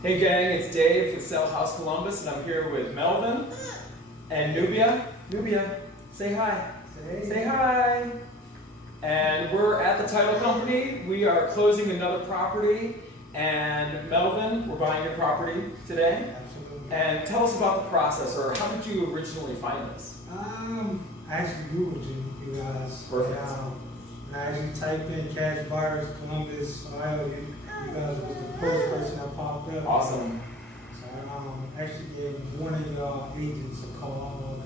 Hey gang, it's Dave with Sell House Columbus, and I'm here with Melvin and Nubia. Nubia, say hi. Say hi. And we're at the title company. We are closing another property. And Melvin, we're buying your property today. Absolutely. And tell us about the process, or how did you originally find this? I actually Googled you guys. Perfect. And I actually typed in cash buyers, Columbus, Ohio. You guys was the first person that popped up. Awesome. So I actually gave one of your agents a call.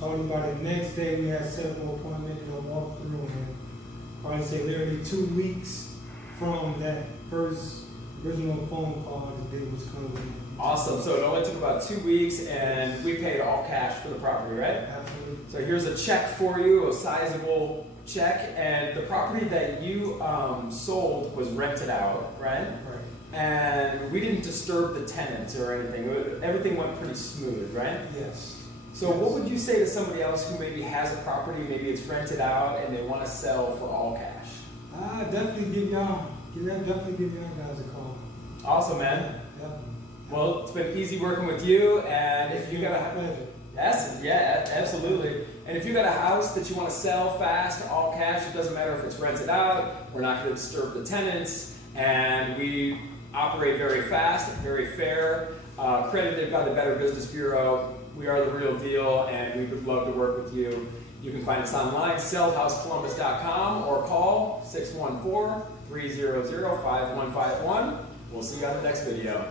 Told about it. Next day we had several appointments and a walkthrough, and probably say literally 2 weeks from that first original phone call the day was coming. Awesome. So it only took about 2 weeks, and we paid all cash for the property, right? Absolutely. So here's a check for you, a sizable check, and the property that you sold was rented out, right? Right. And we didn't disturb the tenants or anything. Everything went pretty smooth, right? Yes. So what would you say to somebody else who maybe has a property, maybe it's rented out, and they want to sell for all cash? Definitely give y'all guys a call. Awesome, man. Definitely. Well, it's been easy working with you, and if you got a yeah, absolutely. And if you got a house that you want to sell fast, all cash, it doesn't matter if it's rented out. We're not going to disturb the tenants, and we operate very fast, very fair, accredited by the Better Business Bureau. We are the real deal, and we would love to work with you. You can find us online, sellhousecolumbus.com, or call 614-300-5151. We'll see you on the next video.